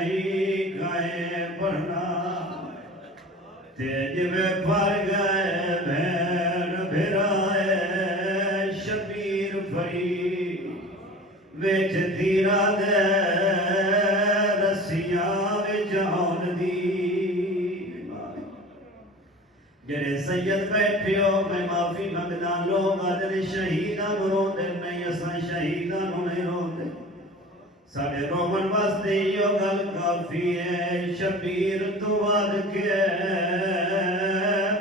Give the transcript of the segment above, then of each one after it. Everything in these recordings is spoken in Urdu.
نہیں گئے پڑھنا تیج میں پھر گئے بھین بھرائے شبیر پھری ویچ دھیرا دے رسیاں ویچ آن دی جڑے سید بیٹھے ہو میں معافی منگدا لوگ آدھے شہیداں نوں روندے نہیں اساں شہیداں نوں نہیں روندے ساڈے رومن واسطے یہ گل کافی ہے شبیر تو ود کے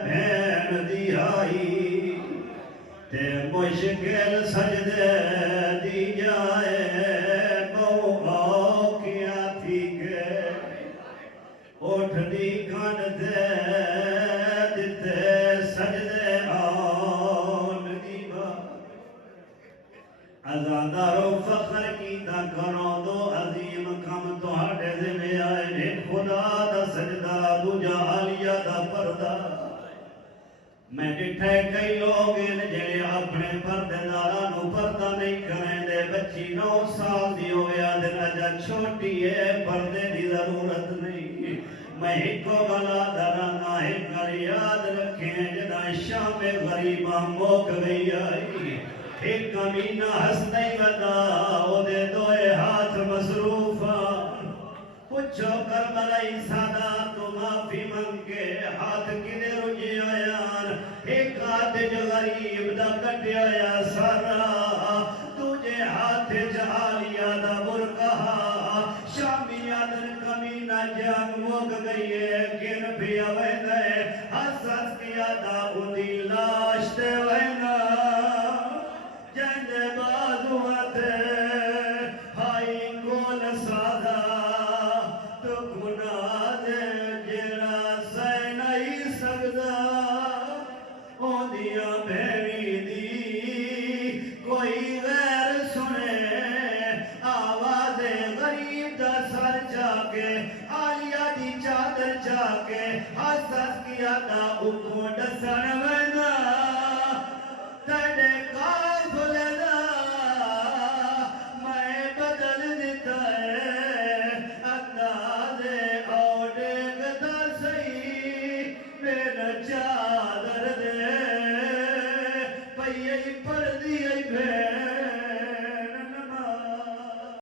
بھین دی آئی تے مشکل سجدے دی جائے بہو آکھیاں تھی کے اٹھ دی کھن دے سجدے آن دی بات ازادارو فخر کیتا کرو دو عظیم کم تہاڈے ذمہ آئے نے خدا دا سجدہ دوجا عالیہ دا پردہ میں ڈٹھے کئی لوگ ہیں جڑے اپنے پردے داراں نوں پردہ نہیں کریں دے بچی 9 سال دی ہوئے آدھے راجہ چھوٹی ہے پردے دی ضرورت نہیں میں ایکو گلا درانا ایک گل یاد رکھیں جدا شام غریبہ موک گئی آئی ایک کمینہ ہستے ودا او دے دوئے ہاتھ مصروفہ پچھو کربلائی سادہ تو معافی منگے ہاتھ کدے رجی آیان ایک ہاتھ جو غریب دا کٹی آیا سارا تجھے ہاتھ جہالیا دا برکہا شامی آدن کمینہ جانگ موک گئی ہے کن بھی آوین ہے حساس کیا دا اندی لاش دے وینا جند بازوات ہائی کول سادا تو گناہ دے جڑا سہ نہیں سکدا اندیاں بھیڑی دی کوئی غیر سنے آواز غریب دا سر جا کے آلیا دی چادر جا کے حساس کیا دا اکھو ڈسن